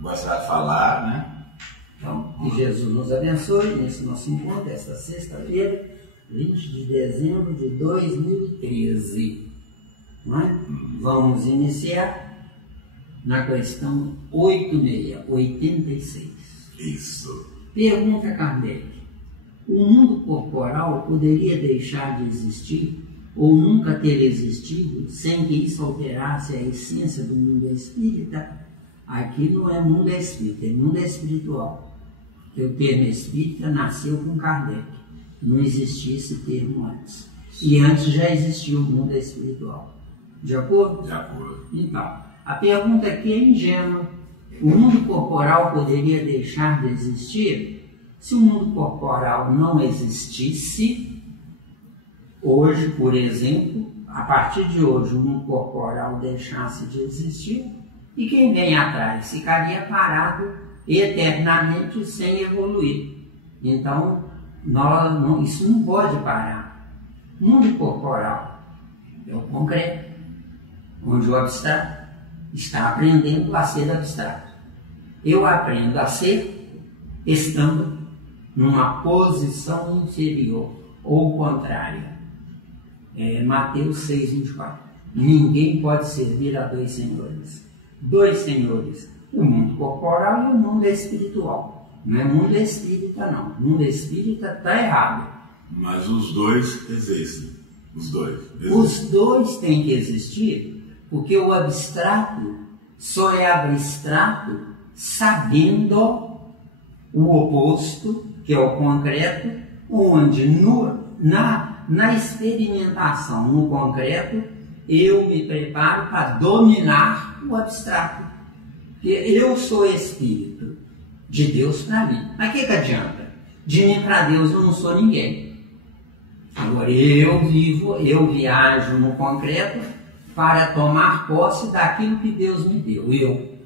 gostar de falar, né? Então, que Jesus nos abençoe nesse nosso encontro, esta sexta-feira, 20 de dezembro de 2013. Não é? Vamos iniciar na questão 86. Isso. Pergunta Kardec: o mundo corporal poderia deixar de existir ou nunca ter existido sem que isso alterasse a essência do mundo espírita? Aqui não é mundo espírita, é mundo espiritual. Porque o termo espírita nasceu com Kardec. Não existia esse termo antes. E antes já existia o mundo espiritual. De acordo? De acordo. Então, a pergunta aqui é ingênua. O mundo corporal poderia deixar de existir? Se o mundo corporal não existisse, hoje, por exemplo, a partir de hoje, o mundo corporal deixasse de existir, e quem vem atrás ficaria parado eternamente sem evoluir. Então, isso não pode parar. O mundo corporal é o concreto, onde o abstrato está aprendendo a ser abstrato. Eu aprendo a ser estando numa posição inferior ou contrária. Mateus 6:24. Ninguém pode servir a dois senhores. Dois senhores, o mundo corporal e o mundo espiritual. Não é mundo espírita, não. O mundo espírita está errado. Mas os dois existem. Os dois existem. Os dois têm que existir, porque o abstrato só é abstrato sabendo o oposto, que é o concreto, onde na experimentação no concreto eu me preparo para dominar o abstrato. Porque eu sou espírito de Deus para mim. Mas o que adianta? De mim para Deus eu não sou ninguém. Agora eu viajo no concreto para tomar posse daquilo que Deus me deu.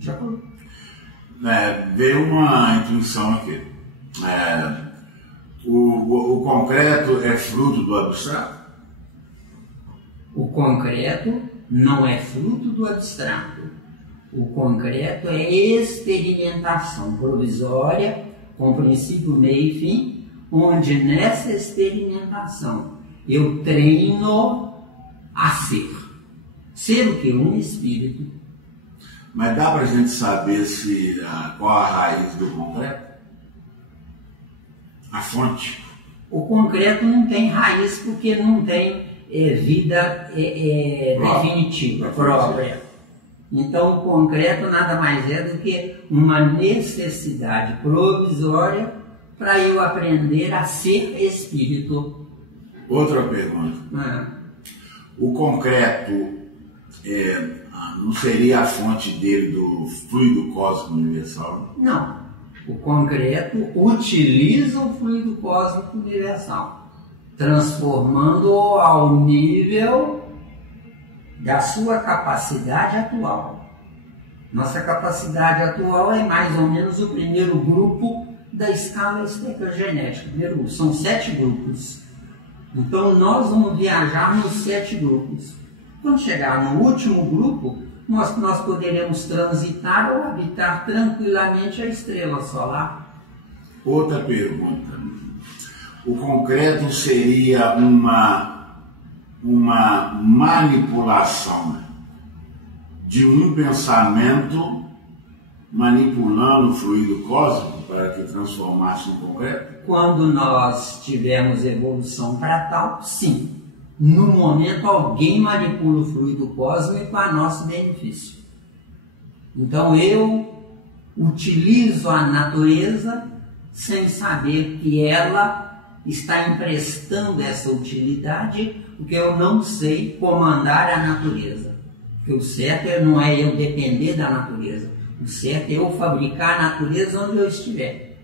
Já falou? Veio uma intuição aqui. O concreto é fruto do abstrato? O concreto não é fruto do abstrato. O concreto é experimentação provisória, com princípio, meio e fim, onde nessa experimentação eu treino a ser. Ser o que? Um espírito. Mas dá para a gente saber qual a raiz do concreto? A fonte? O concreto não tem raiz porque não tem vida definitiva, própria. Então o concreto nada mais é do que uma necessidade provisória para eu aprender a ser espírito. Outra pergunta. O concreto não seria a fonte dele do fluido cósmico universal? Não. O concreto utiliza o fluido cósmico universal, transformando-o ao nível da sua capacidade atual. Nossa capacidade atual é mais ou menos o primeiro grupo da escala espectrogenética. São 7 grupos. Então nós vamos viajar nos 7 grupos. Quando chegar no último grupo, nós poderemos transitar ou habitar tranquilamente a estrela solar. Outra pergunta. O concreto seria uma manipulação de um pensamento manipulando o fluido cósmico para que transformasse em concreto? Quando nós tivermos evolução para tal, sim. No momento, alguém manipula o fluido cósmico a nosso benefício. Então, eu utilizo a natureza sem saber que ela está emprestando essa utilidade, porque eu não sei comandar a natureza. Porque o certo não é eu depender da natureza. O certo é eu fabricar a natureza onde eu estiver.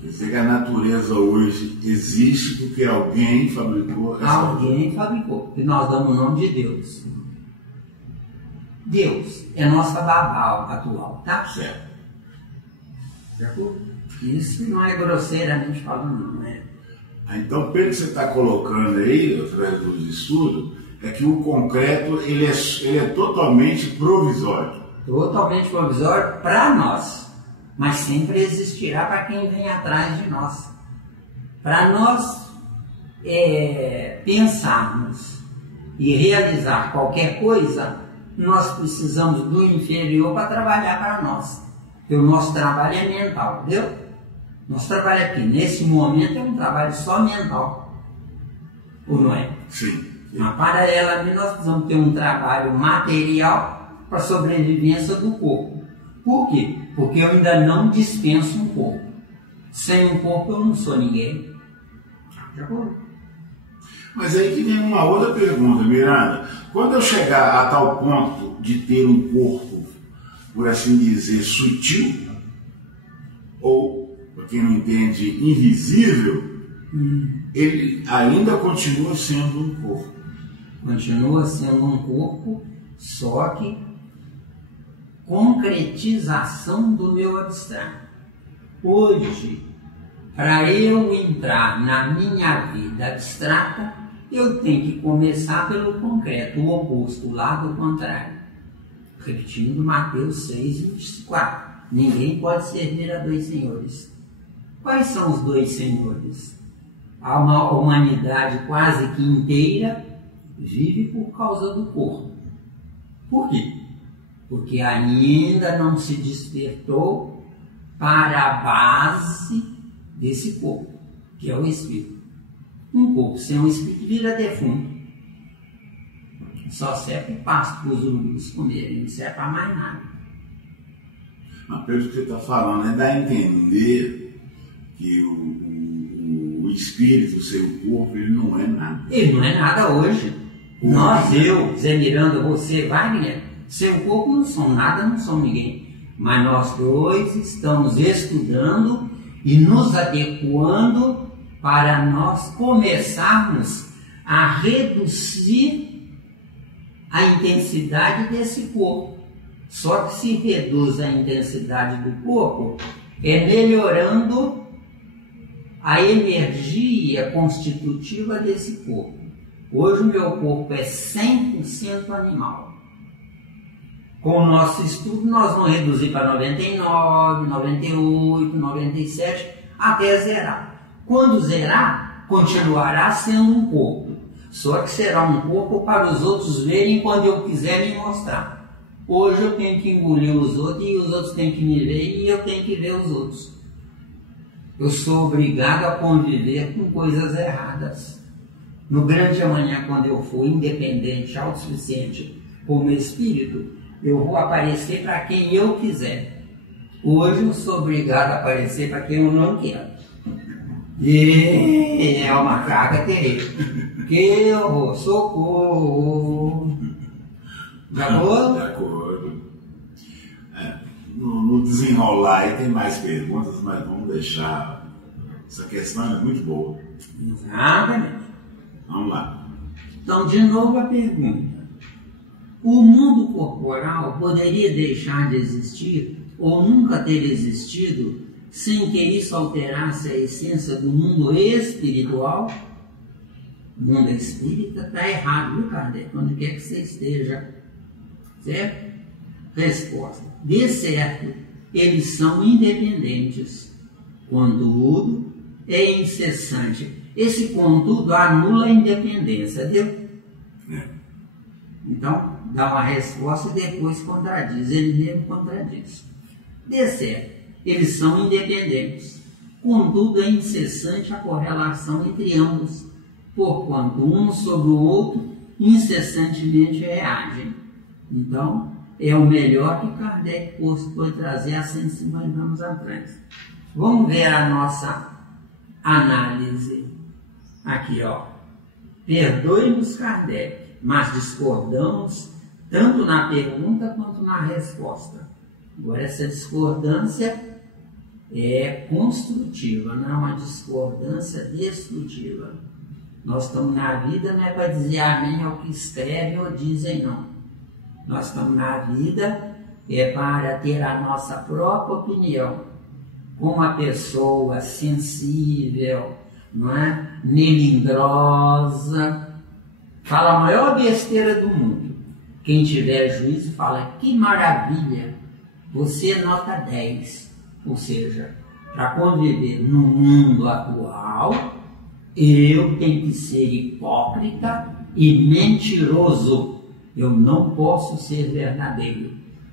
Quer dizer que a natureza hoje existe porque alguém fabricou essa Alguém fabricou, porque nós damos o nome de Deus. Deus é nossa babá atual, tá? Certo. Certo? Isso não é grosseiramente falando, não é? Então, pelo que você está colocando aí, através dos estudos, é que o concreto ele é totalmente provisório. Totalmente provisório para nós, mas sempre existirá para quem vem atrás de nós. Para nós pensarmos e realizar qualquer coisa, nós precisamos do inferior para trabalhar para nós. Porque o nosso trabalho é mental, entendeu? Nosso trabalho aqui, nesse momento, é um trabalho só mental. Ou não é? Sim. Mas paralelamente nós precisamos ter um trabalho material para a sobrevivência do corpo. Por quê? Porque eu ainda não dispenso um corpo. Sem um corpo eu não sou ninguém. De acordo? Mas aí que vem uma outra pergunta, Miranda. Quando eu chegar a tal ponto de ter um corpo, por assim dizer, sutil, ou, para quem não entende, invisível, ele ainda continua sendo um corpo. Continua sendo um corpo, só que concretização do meu abstrato. Hoje, para eu entrar na minha vida abstrata, eu tenho que começar pelo concreto, o oposto, o lado contrário. Repetindo Mateus 6:24. Ninguém pode servir a dois senhores. Quais são os dois senhores? A humanidade quase que inteira vive por causa do corpo. Por quê? Porque ainda não se despertou para a base desse corpo, que é o espírito. Um corpo sem um espírito vira defunto. Só serve pasto para os urubus comerem, não serve para mais nada. Mas pelo que você está falando, é dar a entender que o espírito, o seu corpo, ele não é nada. Ele não é nada hoje. Nós, eu, Zé Miranda, você, Wagner, seu corpo não são nada, não são ninguém. Mas nós dois estamos estudando e nos adequando para nós começarmos a reduzir a intensidade desse corpo. Só que se reduz a intensidade do corpo, é melhorando a energia constitutiva desse corpo. Hoje o meu corpo é 100% animal. Com o nosso estudo, nós vamos reduzir para 99, 98, 97, até zerar. Quando zerar, continuará sendo um corpo. Só que será um corpo para os outros verem quando eu quiser me mostrar. Hoje eu tenho que engolir os outros e os outros têm que me ver e eu tenho que ver os outros. Eu sou obrigado a conviver com coisas erradas. No grande amanhã, quando eu for independente, autossuficiente como espírito, eu vou aparecer para quem eu quiser. Hoje eu sou obrigado a aparecer para quem eu não quero. E é uma carga terrível. Que horror, socorro. De acordo? De acordo. No desenrolar aí tem mais perguntas, mas vamos deixar. Essa questão é muito boa. Exatamente. Vamos lá. Então, de novo a pergunta. O mundo corporal poderia deixar de existir ou nunca ter existido sem que isso alterasse a essência do mundo espiritual? O mundo espírita está errado, viu, Kardec? Onde quer que você esteja. Certo? Resposta. De certo, eles são independentes. Contudo, é incessante. Esse contudo anula a independência, viu? Então, dá uma resposta e depois contradiz. Ele mesmo contradiz. De certo, eles são independentes. Contudo, é incessante a correlação entre ambos, porquanto um sobre o outro incessantemente reagem. Então, é o melhor que Kardec foi trazer há 150 anos atrás. Vamos ver a nossa análise. Aqui, ó. Perdoe-nos, Kardec, mas discordamos tanto na pergunta quanto na resposta. Agora, essa discordância é construtiva, não é uma discordância destrutiva. Nós estamos na vida não é para dizer amém ao que escreve ou dizem não. Nós estamos na vida para ter a nossa própria opinião. Com uma pessoa sensível, não é? Melindrosa, fala a maior besteira do mundo. Quem tiver juízo fala, que maravilha, você é nota 10. Ou seja, para conviver no mundo atual, eu tenho que ser hipócrita e mentiroso. Eu não posso ser verdadeiro.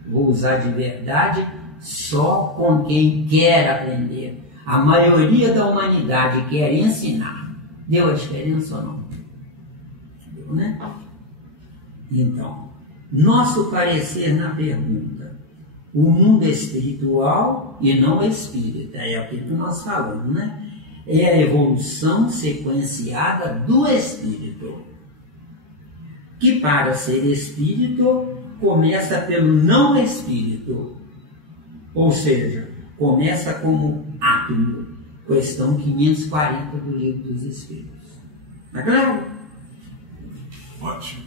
Vou usar de verdade só com quem quer aprender. A maioria da humanidade quer ensinar. Deu a diferença ou não? Deu, né? Então, nosso parecer na pergunta, o mundo espiritual e não espírita, é aquilo que nós falamos, né? É a evolução sequenciada do espírito, que para ser espírito começa pelo não espírito, ou seja, começa como átomo, questão 540 do Livro dos Espíritos. Tá claro? Ótimo.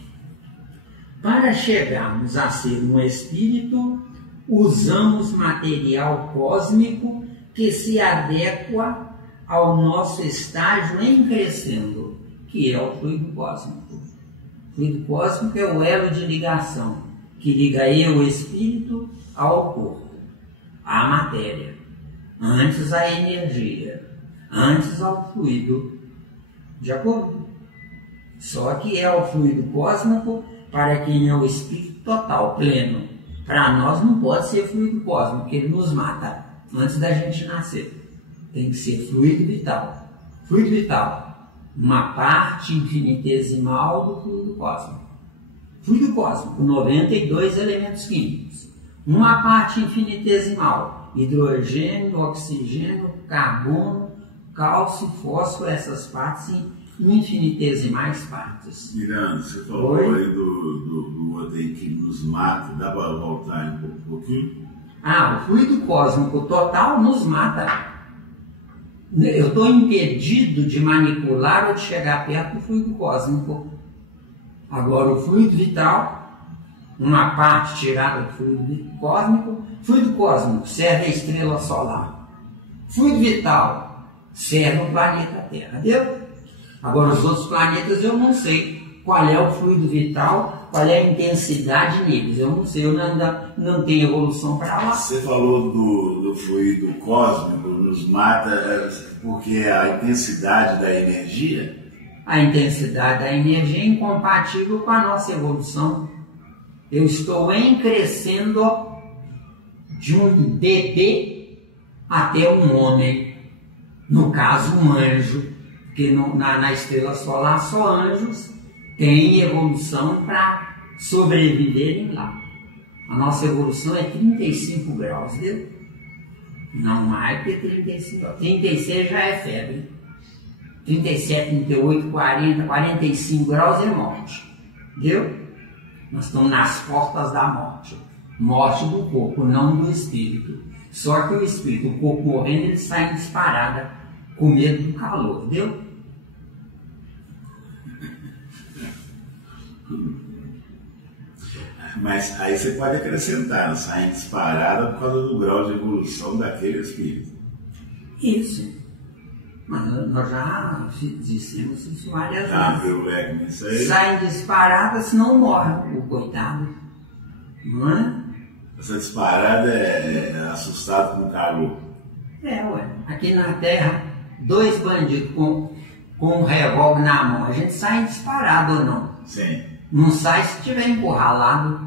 Para chegarmos a ser um espírito, usamos material cósmico que se adequa ao nosso estágio em crescendo, que é o fluido cósmico. O fluido cósmico é o elo de ligação, que liga eu, o espírito, ao corpo, à matéria, antes à energia, antes ao fluido, de acordo? Só que é o fluido cósmico para quem é o espírito total, pleno. Para nós não pode ser fluido cósmico, porque ele nos mata antes da gente nascer. Tem que ser fluido vital. Fluido vital, uma parte infinitesimal do fluido cósmico. Fluido cósmico, 92 elementos químicos. Uma parte infinitesimal, hidrogênio, oxigênio, carbono, cálcio, fósforo, essas partes em infinitesimais partes. Miranda, você falou aí do outro aí que nos mata, dá para voltar um pouquinho? O fluido cósmico total nos mata. Eu estou impedido de manipular ou de chegar perto do fluido cósmico. Agora, o fluido vital, uma parte tirada do fluido cósmico serve a estrela solar. Fluido vital serve o planeta Terra, entendeu? Agora, os outros planetas eu não sei qual é o fluido vital, qual é a intensidade neles. Eu não sei, eu ainda não tenho evolução para lá. Você falou do fluido cósmico, nos mata porque a intensidade da energia... A intensidade da energia é incompatível com a nossa evolução. Eu estou crescendo de um bebê até um homem, no caso um anjo, porque na estrela solar só anjos têm evolução para sobreviverem lá. A nossa evolução é 35 graus, viu? Não mais que 35 graus. 36 já é febre. 37, 38, 40, 45 graus é morte. Viu? Nós estamos nas portas da morte. Morte do corpo, não do espírito. Só que o espírito, o corpo morrendo, ele sai em disparada, com medo do calor, viu? Mas aí você pode acrescentar, sai em disparada por causa do grau de evolução daquele espírito. Isso. Mas nós já dissemos isso várias vezes. Sai disparada, senão morre o coitado. Não é? Essa disparada é assustado com o calor. Aqui na Terra, 2 bandidos com um revólver na mão, a gente sai disparado ou não? Sim. Não sai se tiver encurralado.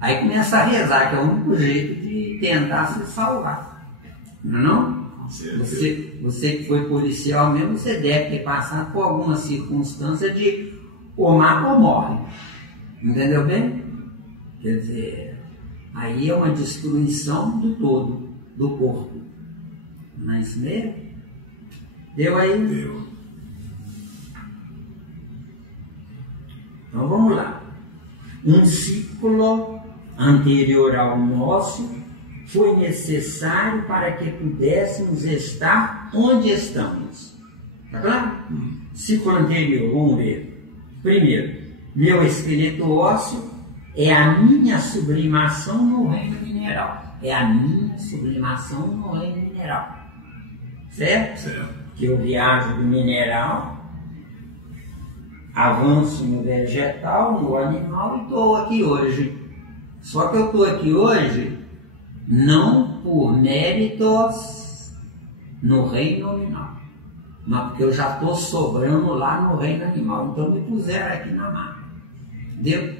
Aí começa a rezar, que é o único jeito de tentar se salvar. Não? Você que foi policial mesmo, você deve ter passado por alguma circunstância de ou mata ou morre. Entendeu bem? Quer dizer, aí é uma destruição do todo, do corpo. Não é isso mesmo? Deu aí? Deu. Então vamos lá. Um ciclo anterior ao nosso foi necessário para que pudéssemos estar onde estamos. Tá claro? Ciclo anterior, vamos ver. Primeiro, meu esqueleto ósseo é a minha sublimação no reino mineral. É a minha sublimação no reino mineral. Certo? Certo. Que eu viajo do mineral avanço no vegetal, no animal e estou aqui hoje. Só que eu estou aqui hoje não por méritos no reino nominal, mas porque eu já estou sobrando lá no reino animal. Então me puseram aqui na mata. Entendeu?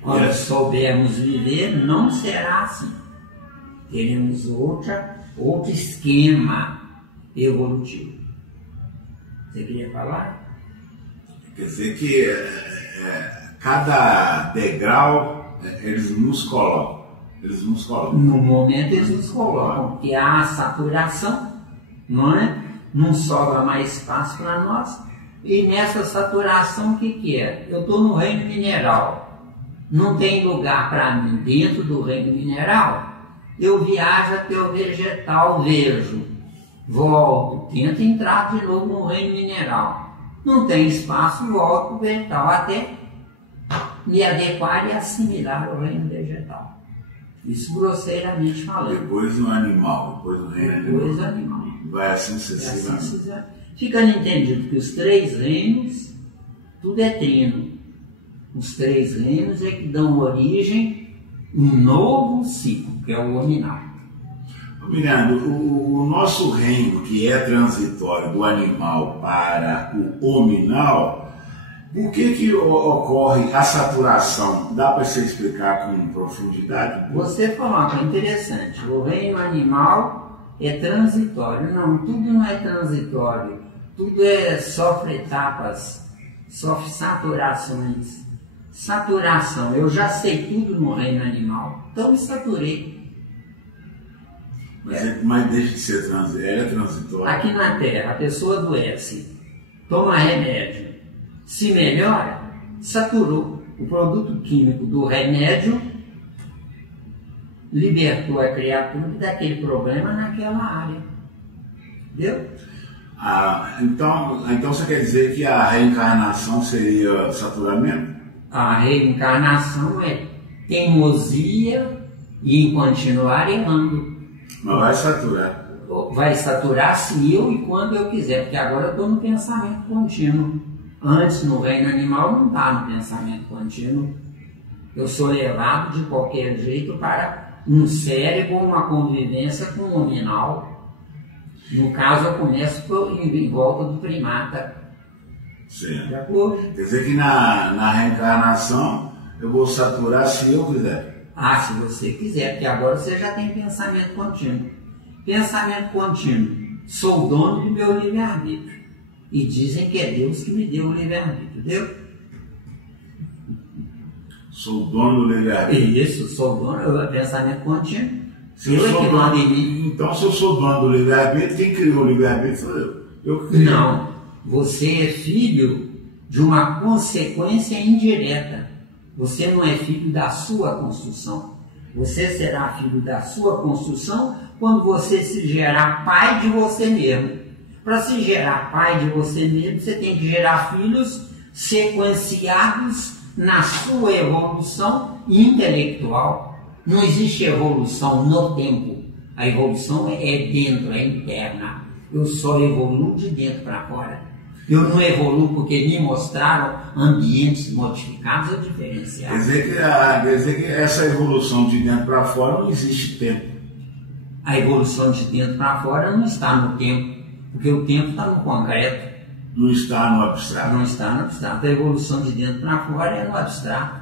Quando soubermos viver, não será assim. Teremos outro esquema evolutivo. Você queria falar? Quer dizer que cada degrau eles nos colocam. No momento eles nos colocam, porque há a saturação, não é? Não sobra mais espaço para nós. E nessa saturação, o que é? Eu estou no reino mineral. Não tem lugar para mim dentro do reino mineral. Eu viajo até o vegetal, vejo, volto, tento entrar de novo no reino mineral. Não tem espaço, volto para o vegetal, até me adequar e assimilar ao reino vegetal. Isso grosseiramente falando. Depois no animal, depois no reino animal. Vai assim sucessivamente. Ficando entendido que os 3 reinos, tudo é trino. Os 3 reinos é que dão origem a um novo ciclo, que é o hominal. Miranda, o nosso reino, que é transitório do animal para o hominal, por que ocorre a saturação? Dá para você explicar com profundidade? Você falou uma coisa interessante. O reino animal é transitório. Não, tudo não é transitório. Tudo sofre etapas, sofre saturações. Saturação, eu já sei tudo no reino animal, então me saturei. Mas deixa de ser transitório. Aqui na Terra, a pessoa adoece, toma remédio, se melhora, saturou. O produto químico do remédio libertou a criatura daquele problema naquela área. Entendeu? Então você quer dizer que a reencarnação seria saturamento? A reencarnação é teimosia em continuar errando. Mas vai saturar. Vai saturar se eu e quando eu quiser, porque agora eu estou no pensamento contínuo. Antes, no reino animal, não está no pensamento contínuo. Eu sou levado de qualquer jeito para um cérebro, uma convivência com o nominal. No caso, eu começo em volta do primata. Sim. De acordo? Quer dizer que na reencarnação eu vou saturar se eu quiser. Se você quiser, porque agora você já tem pensamento contínuo. Pensamento contínuo. Sou dono do meu livre-arbítrio. E dizem que é Deus que me deu o livre-arbítrio, entendeu? Sou dono do livre-arbítrio. Isso, sou dono do pensamento contínuo. Então, se eu sou dono do livre-arbítrio, quem criou o livre-arbítrio sou eu. Eu criei. Não. Você é filho de uma consequência indireta. Você não é filho da sua construção. Você será filho da sua construção quando você se gerar pai de você mesmo. Para se gerar pai de você mesmo, você tem que gerar filhos sequenciados na sua evolução intelectual. Não existe evolução no tempo. A evolução é dentro, é interna. Eu só evoluo de dentro para fora. Eu não evoluo porque me mostraram ambientes modificados ou diferenciados. Quer dizer que essa evolução de dentro para fora não existe tempo. A evolução de dentro para fora não está no tempo, porque o tempo está no concreto. Não está no abstrato. Não está no abstrato. A evolução de dentro para fora é no abstrato.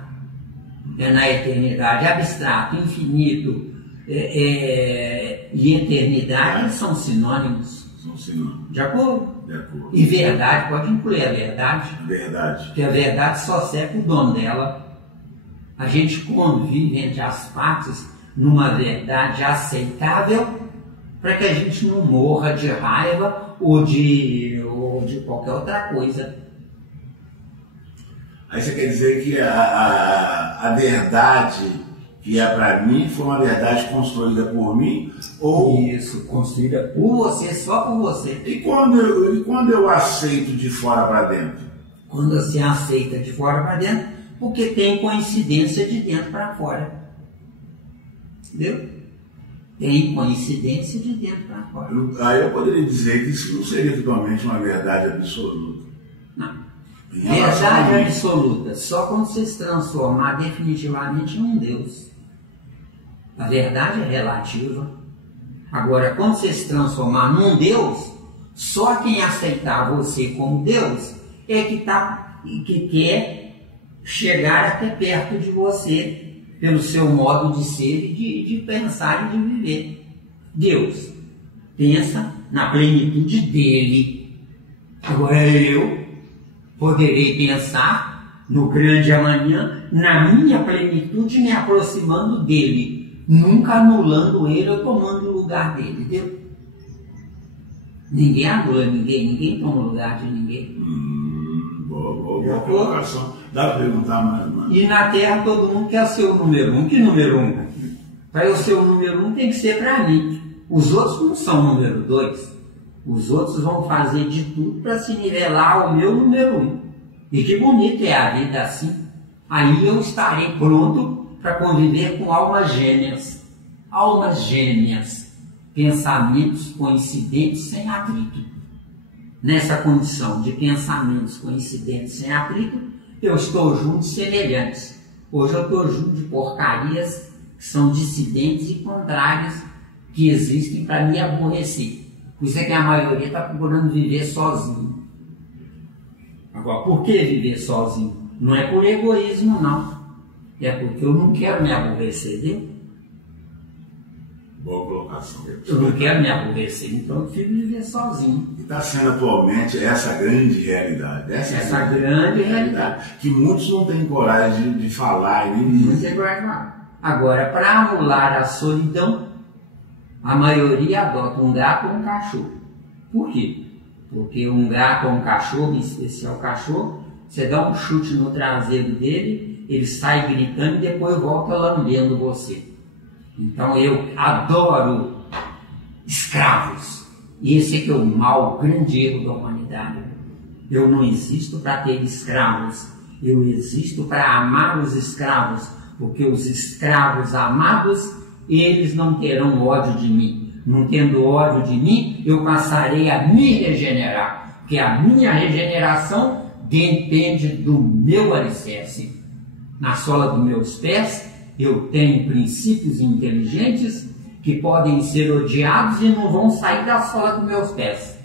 É na eternidade. Abstrato, infinito e eternidade são sinônimos. São sinônimos. De acordo? De acordo. E verdade, pode incluir a verdade. Verdade. Porque a verdade só serve o dono dela. A gente convive entre as partes numa verdade aceitável para que a gente não morra de raiva ou de qualquer outra coisa. Aí você quer dizer que a verdade que é para mim foi uma verdade construída por mim? Ou... Isso, construída por você, só por você. E quando eu aceito de fora para dentro? Quando você aceita de fora para dentro, porque tem coincidência de dentro para fora. Entendeu? Tem coincidência de dentro para fora. Aí eu poderia dizer que isso não seria totalmente uma verdade absoluta. Não. Verdade absoluta, só quando você se transformar definitivamente em um Deus. A verdade é relativa. Agora, quando você se transformar num Deus, só quem aceitar você como Deus é que quer chegar até perto de você pelo seu modo de ser, de pensar e de viver. Deus pensa na plenitude dele. Agora eu poderei pensar no grande amanhã, na minha plenitude, me aproximando dele, nunca anulando ele ou tomando o lugar dele. Entendeu? Ninguém anula ninguém toma o lugar de ninguém. Boa colocação. Dá para perguntar mais? E na Terra todo mundo quer ser o número 1. Que número 1? Para eu ser o número 1 tem que ser para mim. Os outros não são número 2. Os outros vão fazer de tudo para se nivelar ao meu número 1. E que bonito é a vida assim. Aí eu estarei pronto para conviver com almas gêmeas. Almas gêmeas. Pensamentos coincidentes sem atrito. Nessa condição de pensamentos coincidentes sem atrito, eu estou junto de semelhantes. Hoje eu estou junto de porcarias que são dissidentes e contrárias que existem para me aborrecer. Por isso é que a maioria está procurando viver sozinho. Agora, por que viver sozinho? Não é por egoísmo, não. É porque eu não quero me aborrecer, viu? Boa colocação. Eu não quero me aborrecer, então eu prefiro viver sozinho. E está sendo atualmente essa grande realidade. Essa grande realidade. Que muitos não têm coragem de falar e nem Muitos têm coragem de falar. Agora, para anular a solidão, a maioria adota um gato ou um cachorro. Por quê? Porque um gato ou um cachorro, em especial o cachorro, você dá um chute no traseiro dele, ele sai gritando e depois volta lambendo você. Então eu adoro escravos. E esse é que é o mal, o grande erro da humanidade. Eu não existo para ter escravos. Eu existo para amar os escravos. Porque os escravos amados, eles não terão ódio de mim. Não tendo ódio de mim, eu passarei a me regenerar. Porque a minha regeneração depende do meu alicerce. Na sola dos meus pés, eu tenho princípios inteligentes que podem ser odiados e não vão sair da sola dos meus pés.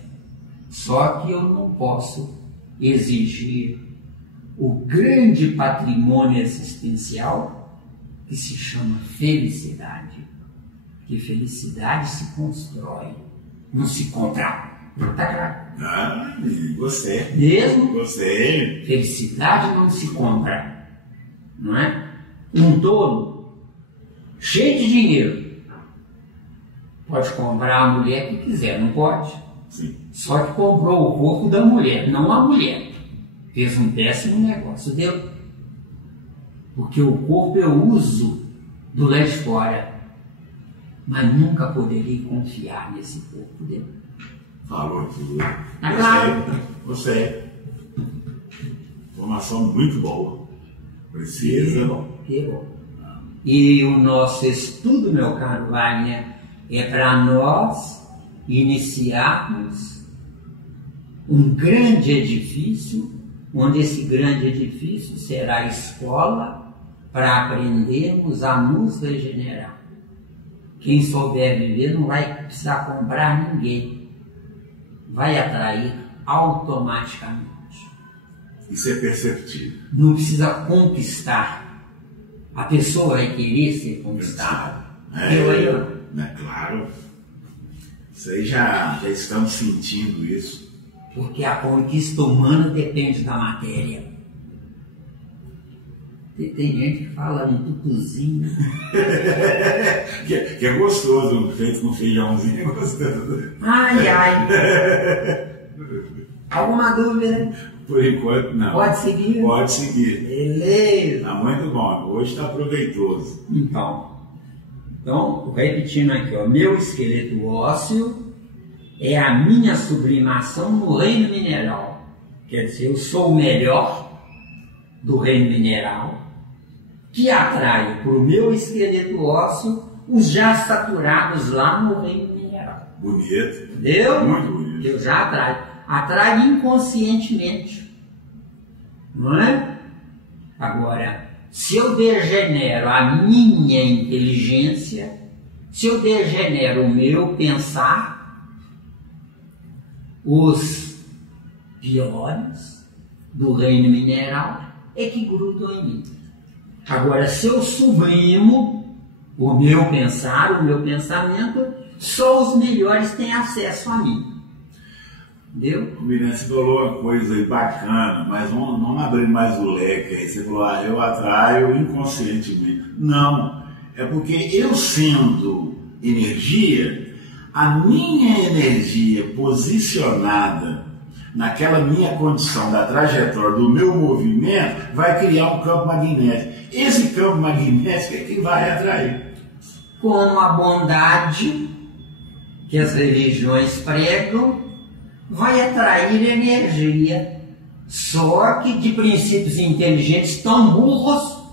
Só que eu não posso exigir o grande patrimônio existencial que se chama felicidade. Porque felicidade se constrói, não se compra. Tá claro? Ah, gostei. Mesmo? Gostei. Felicidade não se compra, não é? Um tolo cheio de dinheiro pode comprar a mulher que quiser, não pode? Sim. Só que comprou o corpo da mulher, não a mulher. Fez um péssimo negócio, deu? Porque o corpo eu uso do lado de fora, mas nunca poderei confiar nesse corpo, deu? Falou tudo. Gostei. Informação muito boa. Precisa. Que bom. E o nosso estudo, meu caro Wagner, é para nós iniciarmos um grande edifício, onde esse grande edifício será a escola para aprendermos a nos regenerar. Quem souber viver não vai precisar comprar ninguém, vai atrair automaticamente. Isso é perceptível. Não precisa conquistar. A pessoa vai querer ser conquistada. Claro. Isso aí já estamos sentindo isso. Porque a conquista humana depende da matéria. Tem gente que fala um tutuzinho. que é gostoso, feito com feijãozinho, é gostoso. Ai. Alguma dúvida? Por enquanto, não. Pode seguir? Pode seguir. Beleza. Está muito bom. Hoje está proveitoso. Então, repetindo aqui, ó, meu esqueleto ósseo é a minha sublimação no reino mineral. Quer dizer, eu sou o melhor do reino mineral, que atrai para o meu esqueleto ósseo os já saturados lá no reino mineral. Bonito. Entendeu? Muito bonito. Eu já atraio. Atrai inconscientemente. Não é? Agora, se eu degenero a minha inteligência, se eu degenero o meu pensar, os piores do reino mineral é que grudam em mim. Agora, se eu sublimo o meu pensar, o meu pensamento, só os melhores têm acesso a mim. Entendeu? Miriam, você falou uma coisa aí bacana, mas vamos abrir mais o leque aí. Você falou, eu atraio inconscientemente. Não, é porque eu sendo energia, a minha energia posicionada naquela minha condição da trajetória do meu movimento vai criar um campo magnético. Esse campo magnético é que vai atrair. Como a bondade que as religiões pregam, vai atrair energia, só que de princípios inteligentes tão burros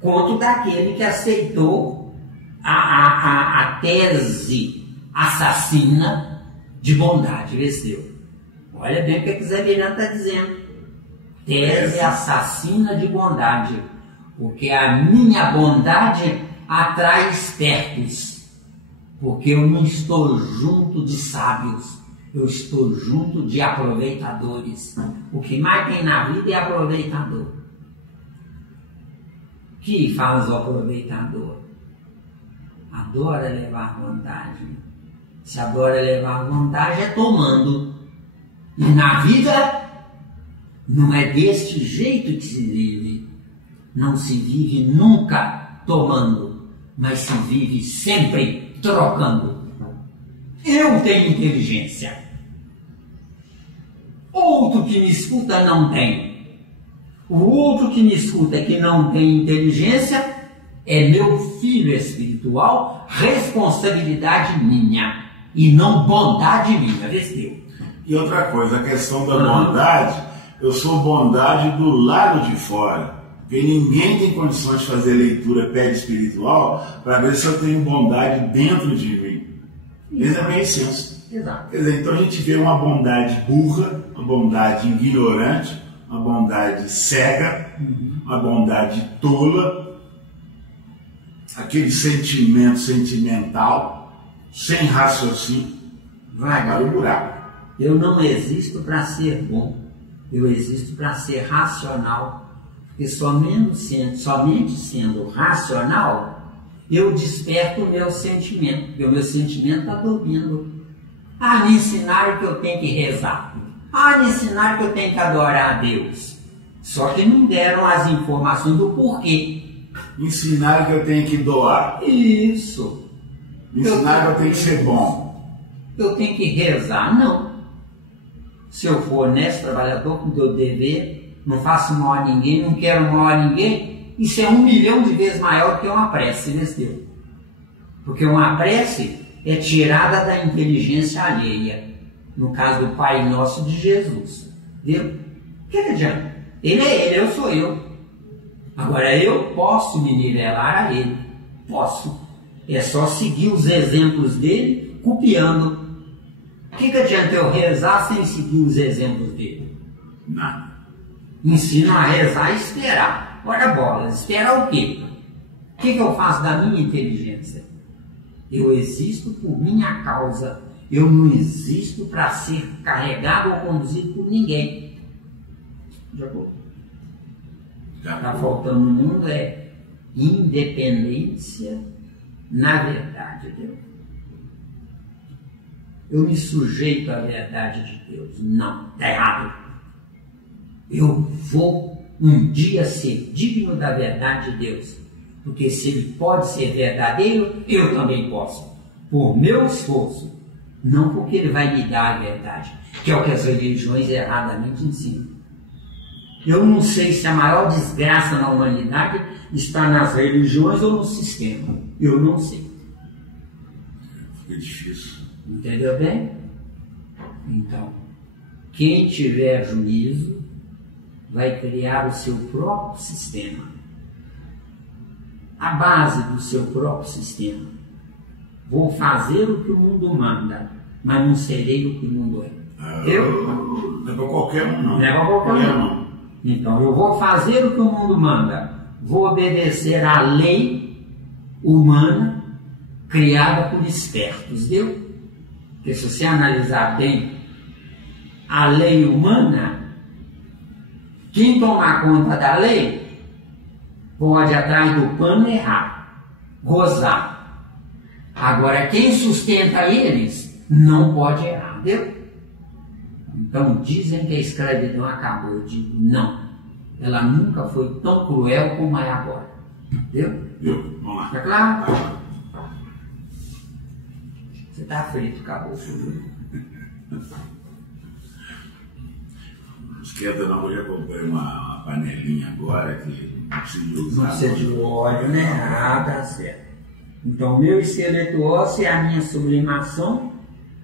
quanto daquele que aceitou a tese assassina de bondade. Venceu. Olha bem o que Zé Miranda está dizendo. Tese assassina de bondade, porque a minha bondade atrai espertos, porque eu não estou junto de sábios, eu estou junto de aproveitadores. O que mais tem na vida é aproveitador. O que faz o aproveitador? Adora levar vantagem. Se adora levar vantagem, é tomando. E na vida, não é deste jeito que se vive. Não se vive nunca tomando, mas se vive sempre trocando. Eu tenho inteligência. Outro que me escuta não tem. O outro que me escuta que não tem inteligência é meu filho espiritual, responsabilidade minha e não bondade minha. Vestiu. E outra coisa, a questão da bondade, eu sou bondade do lado de fora. Porque ninguém tem condições de fazer leitura pé espiritual para ver se eu tenho bondade dentro de mim. Esse é a minha essência. Exato. Quer dizer, então a gente vê uma bondade burra, uma bondade ignorante, uma bondade cega, uma bondade tola, aquele sentimento sentimental, sem raciocínio, vai para o buraco. Eu não existo para ser bom, eu existo para ser racional. Porque somente sendo racional, eu desperto o meu sentimento, porque o meu sentimento está dormindo. Me ensinaram que eu tenho que rezar. Me ensinaram que eu tenho que adorar a Deus. Só que não deram as informações do porquê. Ensinaram que eu tenho que doar. Isso. Ensinaram que eu tenho que ser bom. Eu tenho que rezar. Não. Se eu for honesto, trabalhador, com o meu dever, não faço mal a ninguém, não quero mal a ninguém, isso é 1 milhão de vezes maior que uma prece, entendeu? Porque uma prece é tirada da inteligência alheia, no caso do Pai Nosso de Jesus, viu? O que adianta? Ele é ele, eu sou eu. Agora eu posso me nivelar a ele, posso. É só seguir os exemplos dele, copiando. O que adianta eu rezar sem seguir os exemplos dele? Nada. Ensino a rezar e esperar. Ora bolas, esperar o quê? O que eu faço da minha inteligência? Eu existo por minha causa. Eu não existo para ser carregado ou conduzido por ninguém. Já vou. Está faltando no mundo independência na verdade de Deus. Eu me sujeito à verdade de Deus. Não, está errado. Eu vou um dia ser digno da verdade de Deus. Porque se ele pode ser verdadeiro, eu também posso. Por meu esforço. Não porque ele vai me dar a verdade. Que é o que as religiões erradamente ensinam. Eu não sei se a maior desgraça na humanidade está nas religiões ou no sistema. Eu não sei. Fica difícil. Entendeu bem? Então, quem tiver juízo vai criar o seu próprio sistema. A base do seu próprio sistema. Vou fazer o que o mundo manda, mas não serei o que o mundo é. Não é para qualquer um, não. Não é para qualquer um. Então, eu vou fazer o que o mundo manda. Vou obedecer à lei humana criada por espertos, deu? Porque se você analisar bem a lei humana, quem tomar conta da lei pode atrás do pano errar, gozar. Agora, quem sustenta eles não pode errar, deu? Então, dizem que a escravidão acabou. Eu digo, não. Ela nunca foi tão cruel como é agora. Deu? Deu. Vamos lá. Tá claro? Você tá frito, acabou. Esquenta não, eu já comprei uma panelinha agora que não precisa usar. Não precisa de óleo, né? Ah, tá certo. Então, meu esqueleto ósseo é a minha sublimação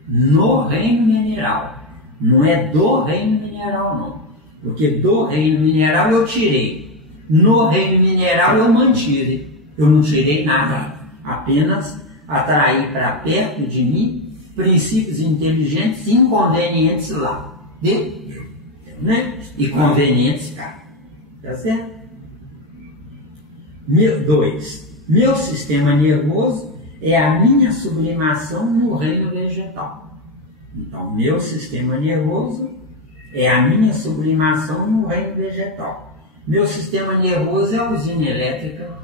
no reino mineral. Não é do reino mineral, não. Porque do reino mineral eu tirei. No reino mineral eu mantive. Eu não tirei nada. Apenas atraí para perto de mim princípios inteligentes e inconvenientes lá. Deu? Né? E convenientes cá. Tá certo? 2. Meu sistema nervoso é a minha sublimação no reino vegetal. Então, meu sistema nervoso é a minha sublimação no reino vegetal. Meu sistema nervoso é a usina elétrica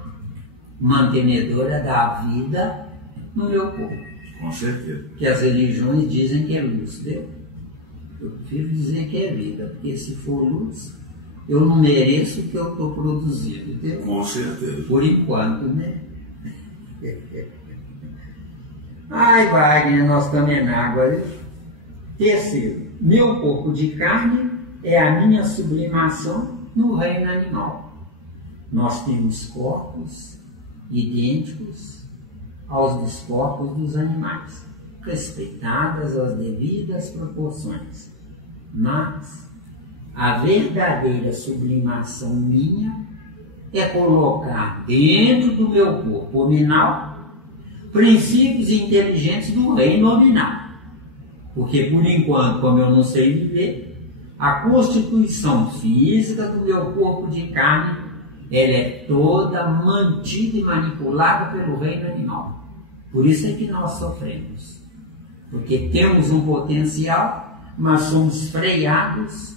mantenedora da vida no meu corpo. Com certeza. Que as religiões dizem que é luz, entendeu? Eu prefiro dizer que é vida, porque se for luz, eu não mereço o que eu estou produzindo, entendeu? Com certeza. Por enquanto, né? Ai, Wagner, nós estamos em água. Terceiro, meu corpo de carne é a minha sublimação no reino animal. Nós temos corpos idênticos aos dos corpos dos animais, respeitadas as devidas proporções. Mas a verdadeira sublimação minha é colocar dentro do meu corpo nominal princípios inteligentes do reino nominal. Porque, por enquanto, como eu não sei viver, a constituição física do meu corpo de carne, ela é toda mantida e manipulada pelo reino animal. Por isso é que nós sofremos. Porque temos um potencial, mas somos freados,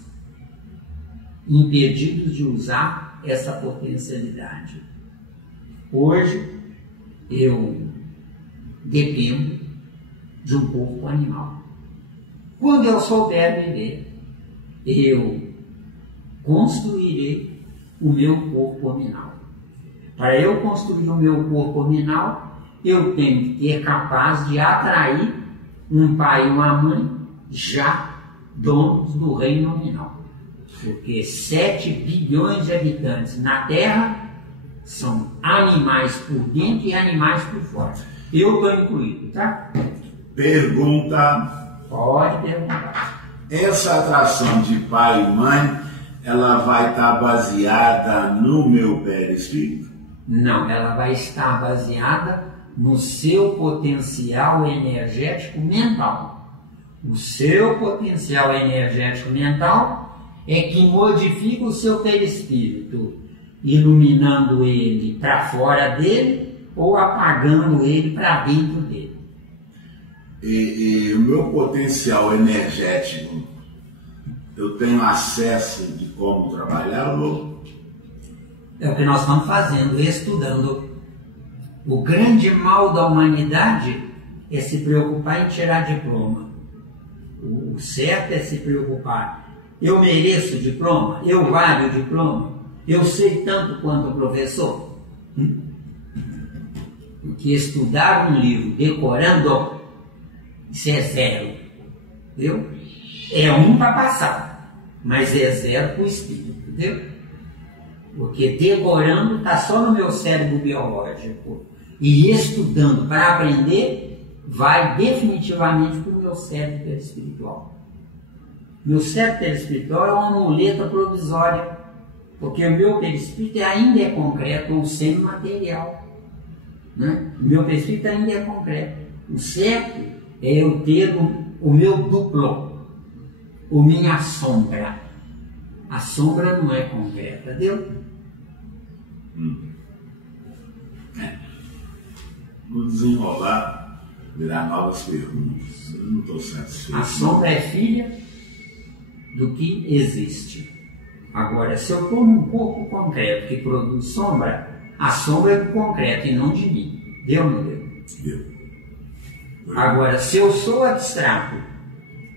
impedidos de usar essa potencialidade. Hoje, eu dependo de um corpo animal. Quando eu souber viver, eu construirei o meu corpo nominal. Para eu construir o meu corpo nominal, eu tenho que ser capaz de atrair um pai e uma mãe já donos do reino nominal. Porque 7 bilhões de habitantes na Terra são animais por dentro e animais por fora. Eu estou incluído, tá? Pergunta. Pode perguntar. Essa atração de pai e mãe, ela vai estar baseada no meu perispírito? Não, ela vai estar baseada no seu potencial energético mental. O seu potencial energético mental é que modifica o seu perispírito, iluminando ele para fora dele ou apagando ele para dentro dele. E o meu potencial energético, eu tenho acesso de como trabalhá-lo? É o que nós estamos fazendo, estudando. O grande mal da humanidade é se preocupar em tirar diploma. O certo é se preocupar. Eu mereço diploma? Eu valho diploma? Eu sei tanto quanto o professor? Porque estudar um livro decorando, isso é 0, entendeu? É 1 para passar, mas é 0 para o espírito, entendeu? Porque decorando está só no meu cérebro biológico e estudando para aprender vai definitivamente para o meu cérebro perispiritual. Meu cérebro perispiritual é uma muleta provisória, porque o meu perispírito ainda é concreto ou semimaterial, né? O meu perispírito ainda é concreto. O certo é eu ter o meu duplo, o minha sombra. A sombra não é concreta, deu? No desenrolar, virar novas perguntas. Eu não estou satisfeito. A sombra é filha do que existe. Agora, se eu estou num corpo concreto que produz sombra, a sombra é do concreto e não de mim. Deu ou não deu? Deu. Agora, se eu sou abstrato,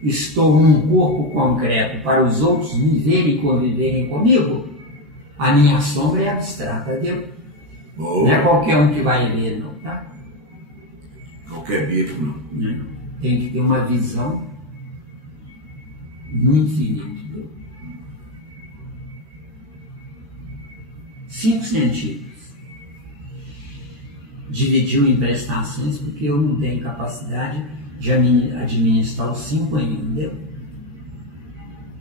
estou num corpo concreto para os outros viverem e conviverem comigo, a minha sombra é abstrata, deu? Oh. Não é qualquer um que vai ver, não, tá? Qualquer bico, não. Não. Tem que ter uma visão no infinito, deu? 5 centímetros. Dividiu em prestações porque eu não tenho capacidade de administrar os 5 em 1, deu?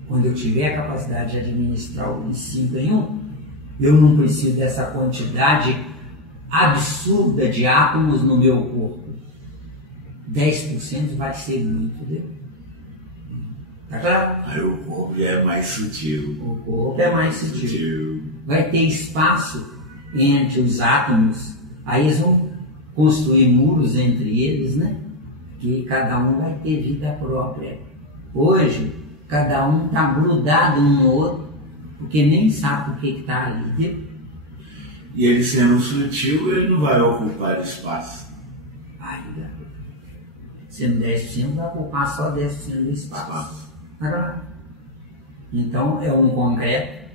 Quando eu tiver a capacidade de administrar os 5 em 1, eu não preciso dessa quantidade absurda de átomos no meu corpo. 10% vai ser muito, deu? Tá claro? Aí o corpo já é mais sutil. O corpo é mais sutil. Vai ter espaço entre os átomos. Aí eles vão construir muros entre eles, né? Que cada um vai ter vida própria. Hoje, cada um está grudado um no outro, porque nem sabe o que está ali. Viu? E ele sendo sutil, ele não vai ocupar espaço. Ai, garoto. Sendo 10%, vai ocupar só 10% do espaço. Agora, então, é um concreto,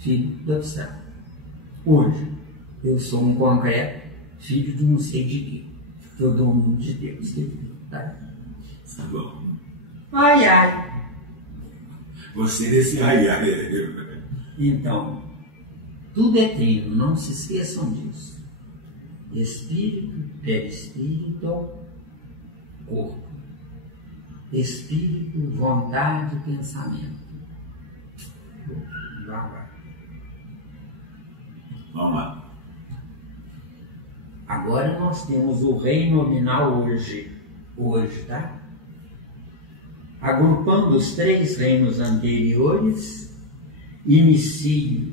filho do abstrato. Hoje, eu sou um concreto, filho de não sei de quê. Que eu dou muito de Deus. Tá? Tá bom. Ai, ai. Você desse ai, ai. Então, tudo é treino, não se esqueçam disso. Espírito, perispírito, corpo. Espírito, vontade, pensamento. Vai. Vamos lá. Agora nós temos o reino nominal hoje, tá? Agrupando os 3 reinos anteriores, início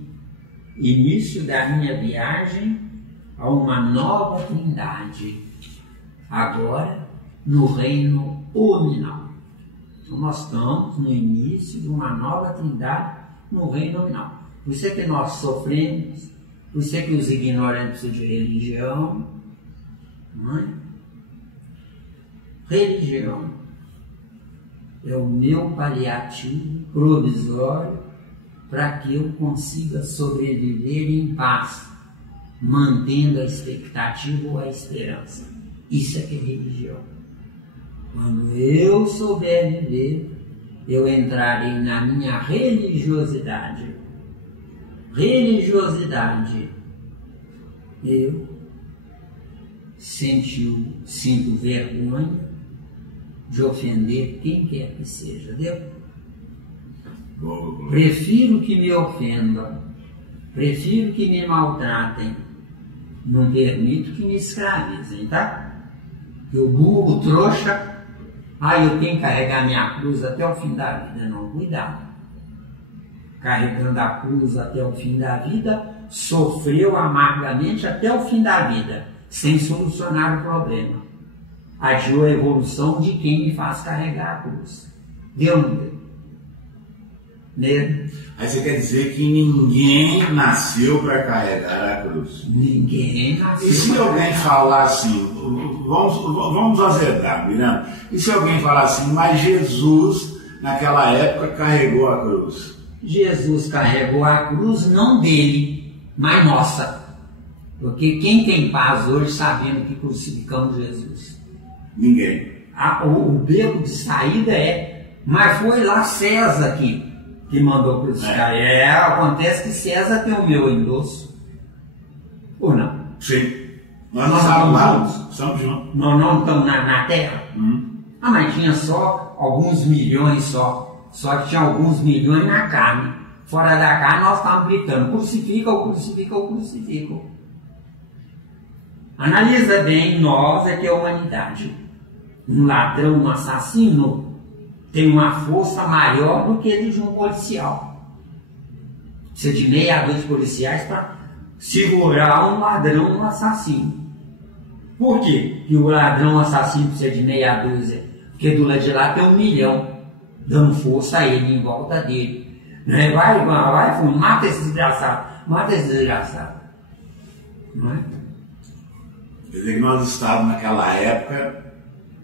da minha viagem a uma nova trindade, agora no reino nominal. Então nós estamos no início de uma nova trindade no reino nominal. Por isso é que nós sofremos, por isso é que os ignorantes precisam de religião, não é? Religião é o meu paliativo provisório para que eu consiga sobreviver em paz, mantendo a expectativa ou a esperança. Isso é que é religião. Quando eu souber viver, eu entrarei na minha religiosidade. Religiosidade. Eu sinto vergonha de ofender quem quer que seja, deu? Prefiro que me ofendam, prefiro que me maltratem, não permito que me escravizem, tá? Eu burro, trouxa, eu tenho que carregar minha cruz até o fim da vida, não, cuidado. Carregando a cruz até o fim da vida, sofreu amargamente até o fim da vida, sem solucionar o problema. Adiou a evolução de quem me faz carregar a cruz. Deu, não deu? Né? Aí você quer dizer que ninguém nasceu para carregar a cruz? Ninguém nasceu. E se alguém falar assim, vamos azedar, Miranda? E se alguém falar assim, mas Jesus naquela época carregou a cruz? Jesus carregou a cruz não dele, mas nossa. Porque quem tem paz hoje sabendo que crucificamos Jesus? Ninguém. O beco de saída mas foi lá César que mandou crucificar. Acontece que César tem o meu endosso. Ou não? Sim. Nós não estamos juntos. Nós não estamos na terra? Mas tinha só alguns milhões só que tinha alguns milhões na carne. Fora da carne nós estávamos gritando, crucifica. Analisa bem, nós é que é a humanidade. Um ladrão, um assassino tem uma força maior do que a de um policial. Precisa de meia dúzia de policiais para segurar um ladrão, um assassino. Por quê? Que o ladrão, um assassino precisa de meia dúzia? Porque do lado de lá tem 1 milhão dando força a ele, em volta dele. Né? Vai, mata esse desgraçado, mata esse desgraçado. Não é? Quer dizer que nós estávamos naquela época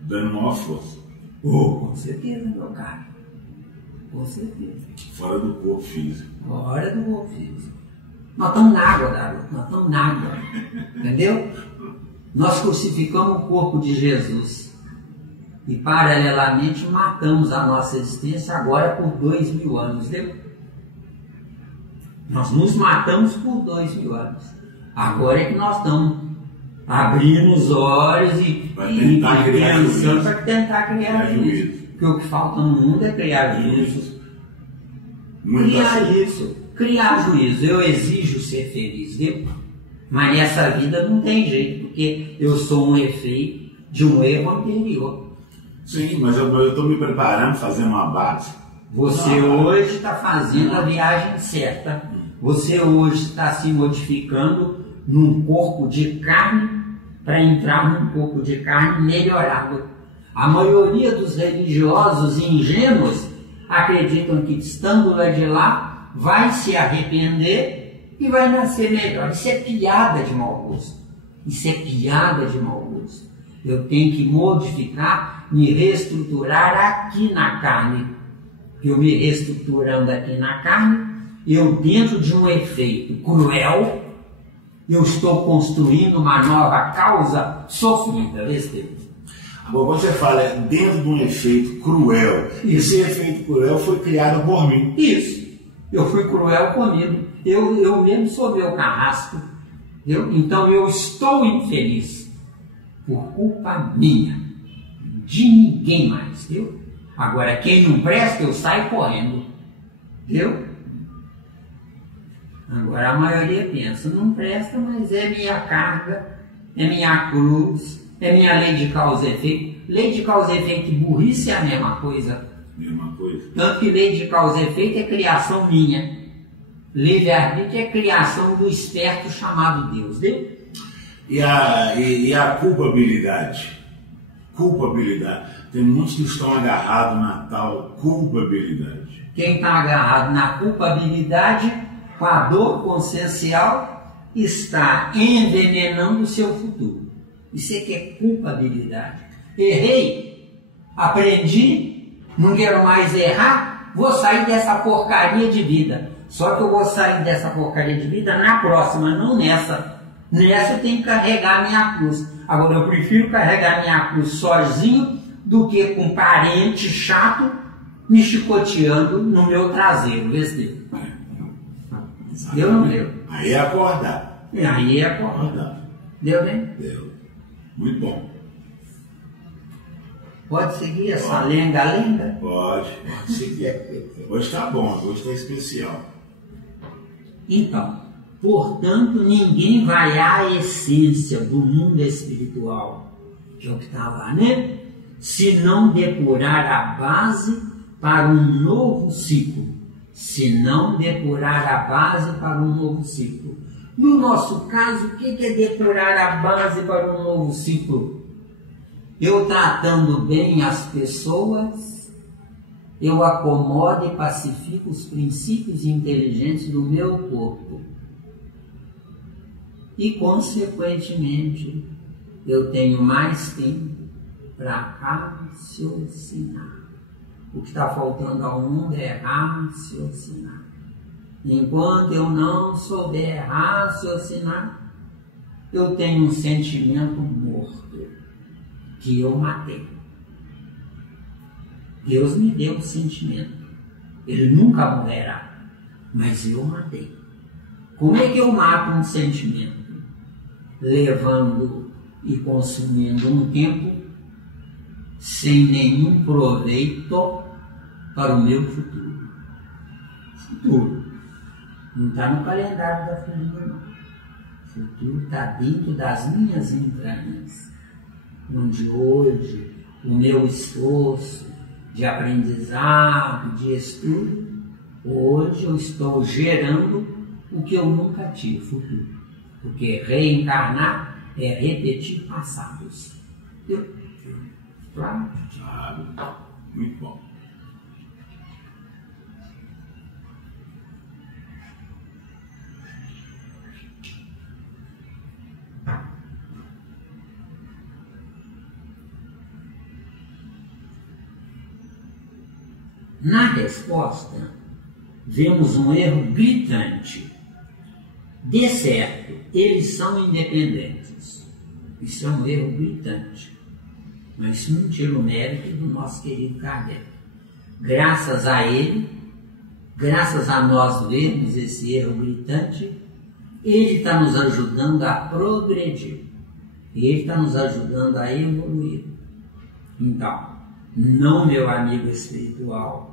dando maior força. Com certeza, meu caro. Com certeza. Fora do corpo físico. Fora do corpo físico. Nós estamos na água, garoto. Nós estamos na água. Entendeu? Nós crucificamos o corpo de Jesus. E paralelamente matamos a nossa existência agora por 2000 anos. Entendeu? Nós nos matamos por 2000 anos. Agora é que nós estamos abrindo os olhos e pensando para tentar criar juízo. Porque o que falta no mundo é criar juízo. Criar juízo. Eu exijo ser feliz, viu? Mas nessa vida não tem jeito, porque eu sou um efeito de um erro anterior. Sim, mas eu estou me preparando, fazendo uma base. Você hoje está fazendo a viagem certa. Você hoje está se modificando num corpo de carne para entrar num corpo de carne melhorado. A maioria dos religiosos ingênuos acreditam que estando lá de lá vai se arrepender e vai nascer melhor. Isso é piada de mau gosto. Isso é piada de mau gosto. Eu tenho que modificar, me reestruturar aqui na carne. Eu me reestruturando aqui na carne, eu dentro de um efeito cruel, eu estou construindo uma nova causa sofrida. Agora você fala dentro de um efeito cruel. Esse efeito cruel foi criado por mim. Isso. Eu fui cruel comigo. Eu mesmo sou meu carrasco. Então eu estou infeliz por culpa minha. De ninguém mais. Viu? Agora quem não presta eu saio correndo. Viu? Agora a maioria pensa, não presta, mas é minha carga, é minha cruz, é minha lei de causa e efeito. Lei de causa e efeito e burrice é a mesma coisa. Mesma coisa. Tanto que lei de causa e efeito é criação minha. Livre-arbítrio é criação do esperto chamado Deus. Viu? E a culpabilidade? Culpabilidade. Tem muitos que estão agarrados na tal culpabilidade. Quem está agarrado na culpabilidade, com a dor consciencial, está envenenando o seu futuro. Isso é que é culpabilidade. Errei, aprendi, não quero mais errar, vou sair dessa porcaria de vida. Só que eu vou sair dessa porcaria de vida na próxima, não nessa. Nessa eu tenho que carregar minha cruz. Agora eu prefiro carregar minha cruz sozinho do que com um parente chato me chicoteando no meu traseiro. Vê se deu. Deu ou não deu? Aí é acordar. Aí é acordar. Deu bem? Deu. Muito bom. Pode seguir essa lenga-lenga? Pode seguir. Hoje está bom, hoje está especial. Então, portanto, ninguém vai à essência do mundo espiritual, que é o que está lá, né? Se não depurar a base para um novo ciclo. Se não depurar a base para um novo ciclo. No nosso caso, o que é depurar a base para um novo ciclo? Eu tratando bem as pessoas, eu acomodo e pacifico os princípios inteligentes do meu corpo. E, consequentemente, eu tenho mais tempo para raciocinar. O que está faltando ao mundo é raciocinar. Enquanto eu não souber raciocinar, eu tenho um sentimento morto, que eu matei. Deus me deu um sentimento. Ele nunca morrerá, mas eu matei. Como é que eu mato um sentimento? Levando e consumindo um tempo sem nenhum proveito para o meu futuro. Futuro. Não está no calendário da família, não. O futuro está dentro das minhas entranhas. Onde hoje o meu esforço de aprendizado, de estudo, Hoje eu estou gerando o que eu nunca tive, futuro. Porque reencarnar é repetir passados. Entendeu? Claro? Claro. Muito bom. Na resposta, vemos um erro gritante. De certo, eles são independentes. Isso é um erro gritante. Mas isso não tira o mérito do nosso querido Kardec. Graças a ele, graças a nós vermos esse erro gritante, ele está nos ajudando a progredir. Ele está nos ajudando a evoluir. Então, não, meu amigo espiritual,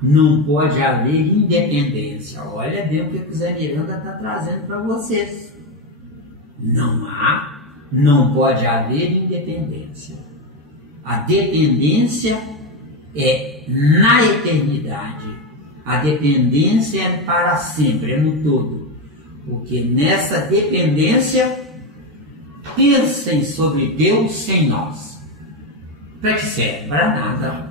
não pode haver independência. Olha bem o que o Zé Miranda está trazendo para vocês. Não pode haver independência. A dependência é na eternidade. A dependência é para sempre, é no todo. Porque nessa dependência, pensem sobre Deus sem nós. Para que serve? Para nada.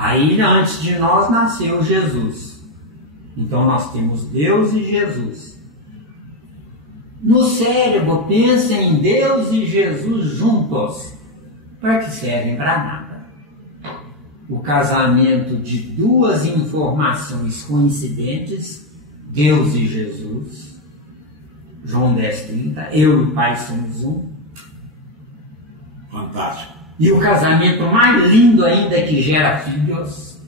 Aí antes de nós nasceu Jesus. Então nós temos Deus e Jesus. No cérebro, pensem em Deus e Jesus juntos. Para que servem? Para nada. O casamento de duas informações coincidentes, Deus e Jesus, João 10:30, eu e o Pai somos um. Fantástico. E o casamento mais lindo ainda que gera filhos,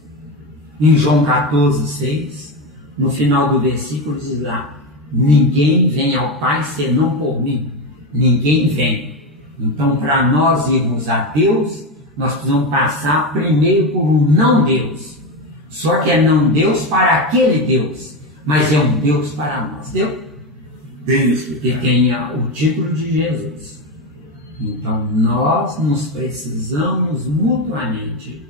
em João 14:6, no final do versículo diz lá, ninguém vem ao Pai senão por mim, ninguém vem. Então, para nós irmos a Deus, nós precisamos passar primeiro por um não Deus. Só que é não Deus para aquele Deus, mas é um Deus para nós. Deu? Bem explicado. Que tenha o título de Jesus. Então, nós nos precisamos mutuamente.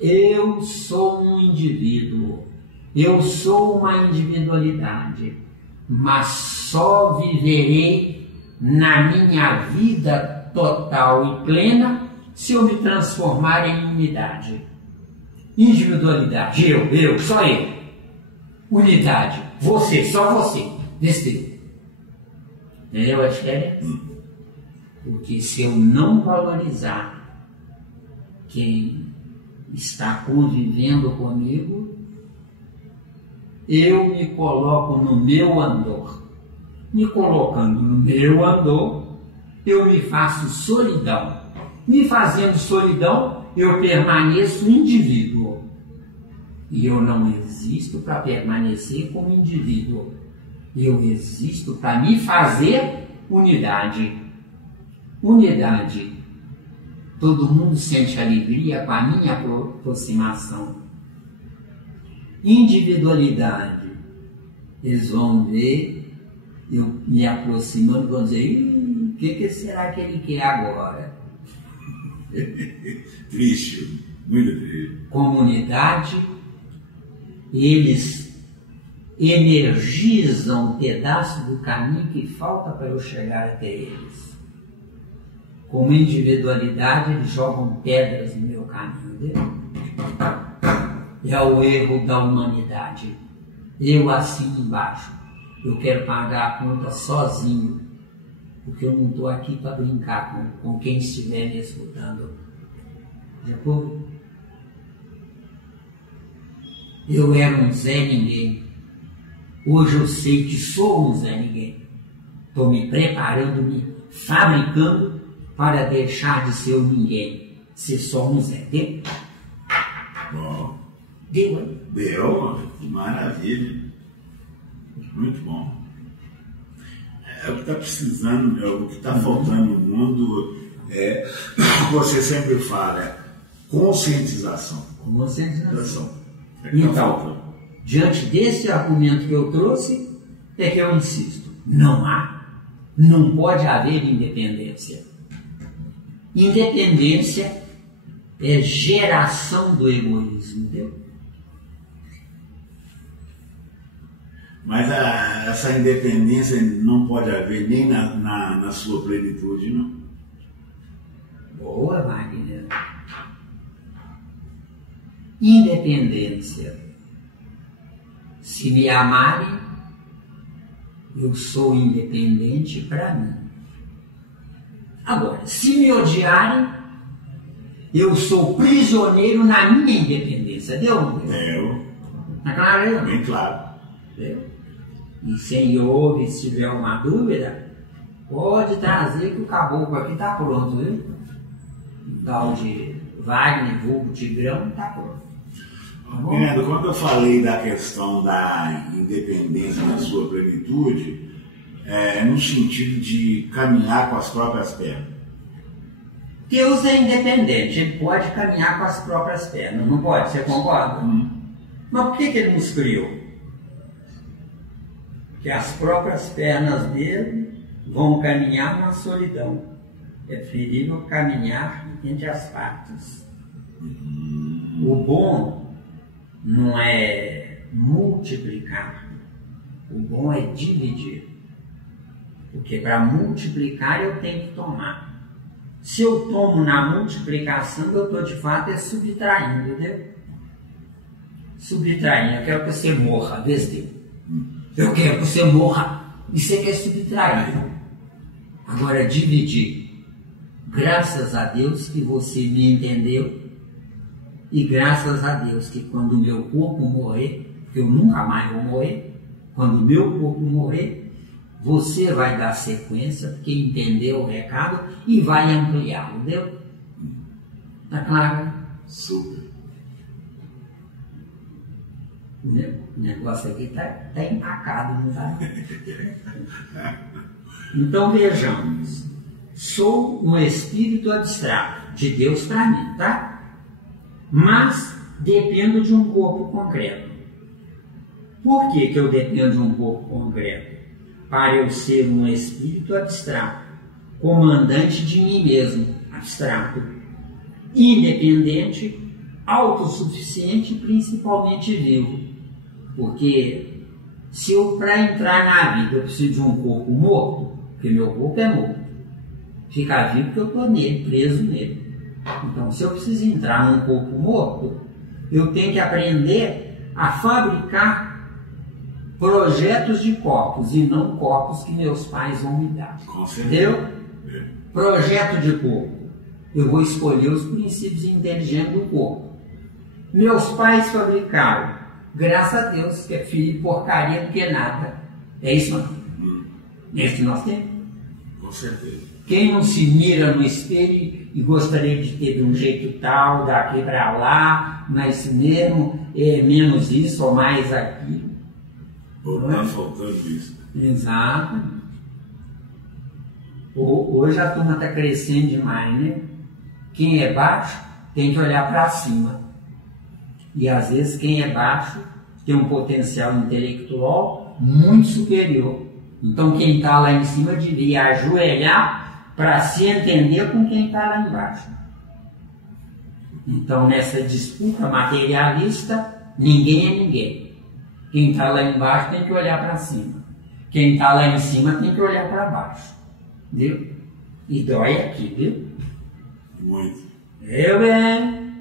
Eu sou um indivíduo, eu sou uma individualidade, mas só viverei na minha vida total e plena se eu me transformar em unidade. Individualidade, eu, só eu. Unidade, você, só você. Besteira. Entendeu a diferença? Porque se eu não valorizar quem está convivendo comigo, eu me coloco no meu andor. Me colocando no meu andor, eu me faço solidão. Me fazendo solidão, eu permaneço indivíduo. E eu não existo para permanecer como indivíduo. Eu existo para me fazer unidade. Unidade. Todo mundo sente alegria com a minha aproximação. Individualidade. Eles vão ver eu me aproximando e vão dizer, o que será que ele quer agora? Triste, muito triste. Comunidade, eles energizam um pedaço do caminho que falta para eu chegar até eles. Como individualidade, eles jogam pedras no meu caminho. É o erro da humanidade. Eu assim embaixo. Eu quero pagar a conta sozinho. Porque eu não estou aqui para brincar com quem estiver me escutando. De acordo? Eu era um Zé Ninguém. Hoje eu sei que sou um Zé Ninguém. Estou me preparando, me fabricando para deixar de ser um ninguém, ser só um Zé. Deu? Bom. Deu, hein? Deu, maravilha. Muito bom. É o que está precisando, é o que está faltando no mundo, é o que você sempre fala, é conscientização. Conscientização. É que tá então, faltando. diante desse argumento que eu trouxe, é que eu insisto, não pode haver independência. Independência é geração do egoísmo, entendeu? Mas essa independência não pode haver nem na sua plenitude, não? Boa, Wagner. Independência. Se me amarem, eu sou independente para mim. Agora, se me odiarem, eu sou prisioneiro na minha independência. Deu? Deu. Tá claro? Bem claro. Deu? E senhor, se tiver uma dúvida, pode trazer que o caboclo aqui está pronto, viu? O tal de Wagner, vulgo Tigrão, está pronto. Tá, Fernando, quando eu falei da questão da independência na sua plenitude, no sentido de caminhar com as próprias pernas. Deus é independente, ele pode caminhar com as próprias pernas, não pode? Você concorda? Mas por que ele nos criou? Que as próprias pernas dele vão caminhar na solidão. É preferível caminhar entre as partes. O bom não é multiplicar, o bom é dividir. Porque para multiplicar eu tenho que tomar. Se eu tomo na multiplicação, eu estou de fato subtraindo, entendeu? Subtraindo, eu quero que você morra, besteira. Eu quero que você morra e você quer subtrair. Agora, dividir. Graças a Deus que você me entendeu e graças a Deus que quando o meu corpo morrer, porque eu nunca mais vou morrer, quando o meu corpo morrer, você vai dar sequência, porque entendeu o recado e vai ampliar, entendeu? Tá claro? Super. O negócio aqui tá empacado, não tá? Então vejamos. Sou um espírito abstrato de Deus para mim, tá? Mas dependo de um corpo concreto. Por que eu dependo de um corpo concreto? Para eu ser um espírito abstrato, comandante de mim mesmo, abstrato, independente, autossuficiente e principalmente vivo. Porque se eu, para entrar na vida, eu preciso de um corpo morto, porque meu corpo é morto, fica vivo porque eu estou nele, preso nele. Então, se eu preciso entrar num corpo morto, eu tenho que aprender a fabricar projetos de corpos e não corpos que meus pais vão me dar. Entendeu? Projeto de corpo. Eu vou escolher os princípios inteligentes do corpo. Meus pais fabricaram. Graças a Deus, que é filho de porcaria do que nada. É isso, não? É isso que nós temos? Com certeza. Quem não se mira no espelho e gostaria de ter de um jeito tal, daqui para lá, mas mesmo é menos isso ou mais aquilo. Está faltando isso. Exato. Hoje a turma está crescendo demais, né? Quem é baixo tem que olhar para cima. E às vezes quem é baixo tem um potencial intelectual muito superior. Então quem está lá em cima devia ajoelhar para se entender com quem está lá embaixo. Então nessa disputa materialista, ninguém é ninguém. Quem está lá embaixo tem que olhar para cima. Quem está lá em cima tem que olhar para baixo. Viu? E dói aqui, viu? Muito. Eu bem.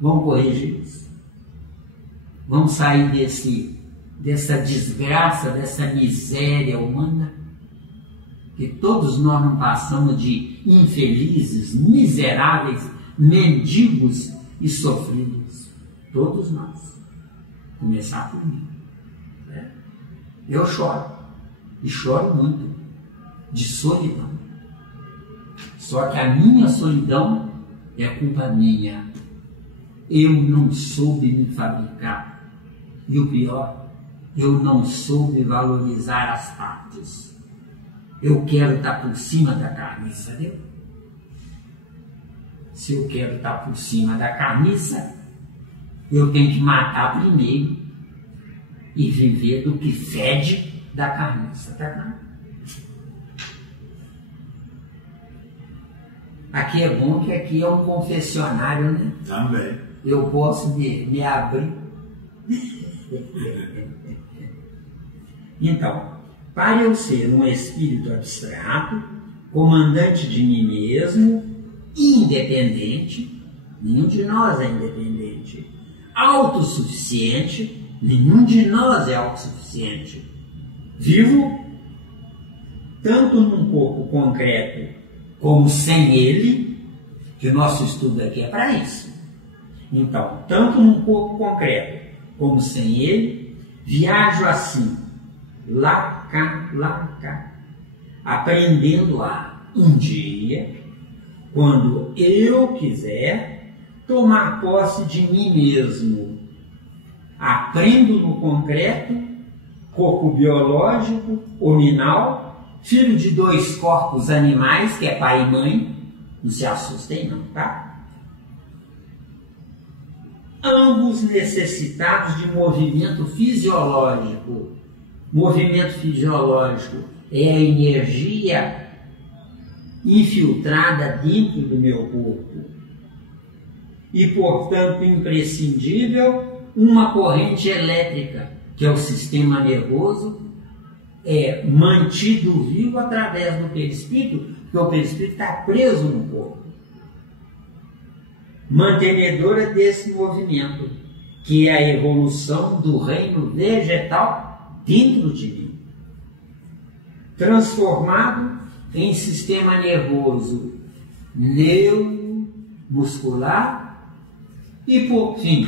Vamos corrigir isso. Vamos sair dessa desgraça, dessa miséria humana, que todos nós não passamos de infelizes, miseráveis, mendigos e sofridos. Todos nós. Começar por mim. Eu choro. E choro muito. De solidão. Só que a minha solidão é culpa minha. Eu não soube me fabricar. E o pior, eu não soube valorizar as partes. Eu quero estar por cima da carniça, entendeu? Se eu quero estar por cima da carniça, eu tenho que matar primeiro e viver do que fede da carniça, tá claro? Aqui é bom que aqui é um confessionário, né? Também. Eu posso me abrir. Então, para eu ser um espírito abstrato, comandante de mim mesmo, independente, nenhum de nós é independente, autossuficiente, nenhum de nós é autossuficiente, vivo tanto num corpo concreto como sem ele, que o nosso estudo aqui é para isso. Então, tanto num corpo concreto como sem ele, viajo assim, lá cá, aprendendo a, um dia, quando eu quiser, tomar posse de mim mesmo. Aprendo no concreto, corpo biológico, hominal, filho de 2 corpos animais, que é pai e mãe, não se assustem não, tá? Ambos necessitados de movimento fisiológico. Movimento fisiológico é a energia infiltrada dentro do meu corpo. E, portanto, imprescindível, uma corrente elétrica, que é o sistema nervoso, é mantido vivo através do perispírito, porque o perispírito está preso no corpo. Mantenedora desse movimento, que é a evolução do reino vegetal dentro de mim. Transformado em sistema nervoso neuromuscular e, por fim,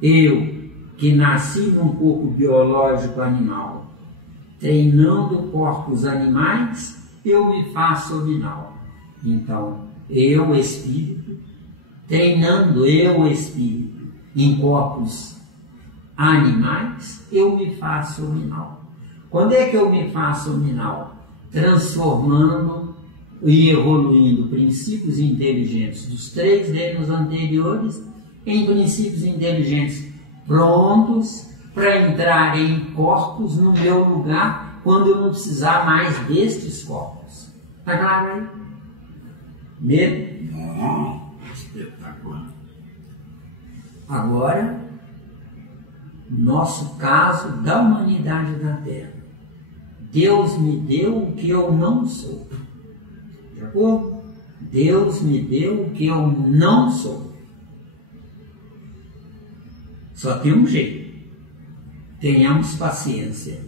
eu, que nasci num corpo biológico animal, treinando corpos animais, eu me faço hominal. Então, eu, espírito, treinando eu, espírito, em corpos animais, eu me faço hominal. Quando é que eu me faço hominal? Transformando e evoluindo princípios inteligentes dos 3 reinos anteriores em princípios inteligentes prontos para entrar em corpos no meu lugar quando eu não precisar mais destes corpos. Está claro aí? Medo? Espetacular. Agora, nosso caso da humanidade da Terra. Deus me deu o que eu não sou. De acordo? Deus me deu o que eu não sou. Só tem um jeito. Tenhamos paciência.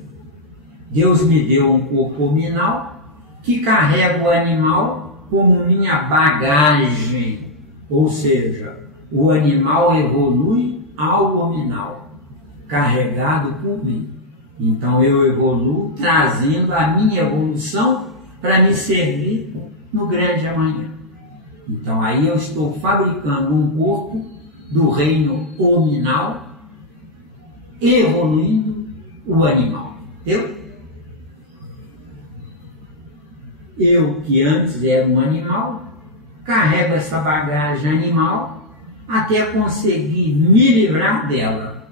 Deus me deu um corpo hominal que carrega o animal como minha bagagem. Ou seja, o animal evolui ao hominal, carregado por mim. Então eu evoluo trazendo a minha evolução para me servir no grande amanhã. Então aí eu estou fabricando um corpo do reino hominal, evoluindo o animal. Eu que antes era um animal, carrego essa bagagem animal até conseguir me livrar dela.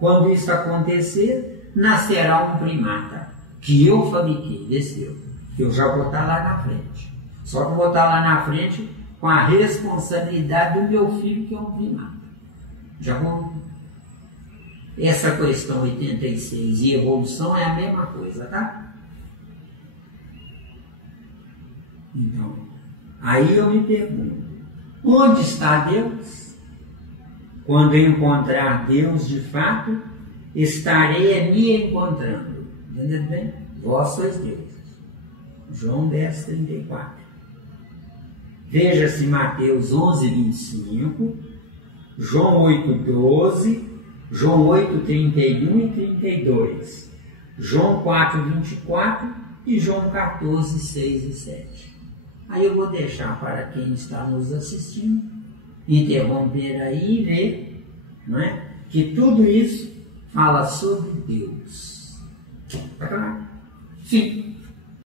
Quando isso acontecer, nascerá um primata, que eu fabriquei, que eu já vou estar lá na frente. Só que vou estar lá na frente com a responsabilidade do meu filho, que é um primata. Já vou. Essa questão 86 e evolução é a mesma coisa, tá? Então, aí eu me pergunto, onde está Deus? Quando eu encontrar Deus de fato, estarei me encontrando. Entendeu bem? Vós sois deuses. João 10, 34. Veja-se Mateus 11, 25, João 8, 12, João 8, 31 e 32, João 4, 24 e João 14, 6 e 7. Aí eu vou deixar para quem está nos assistindo interromper aí e ver, não é? Que tudo isso fala sobre Deus. Tá claro? Sim.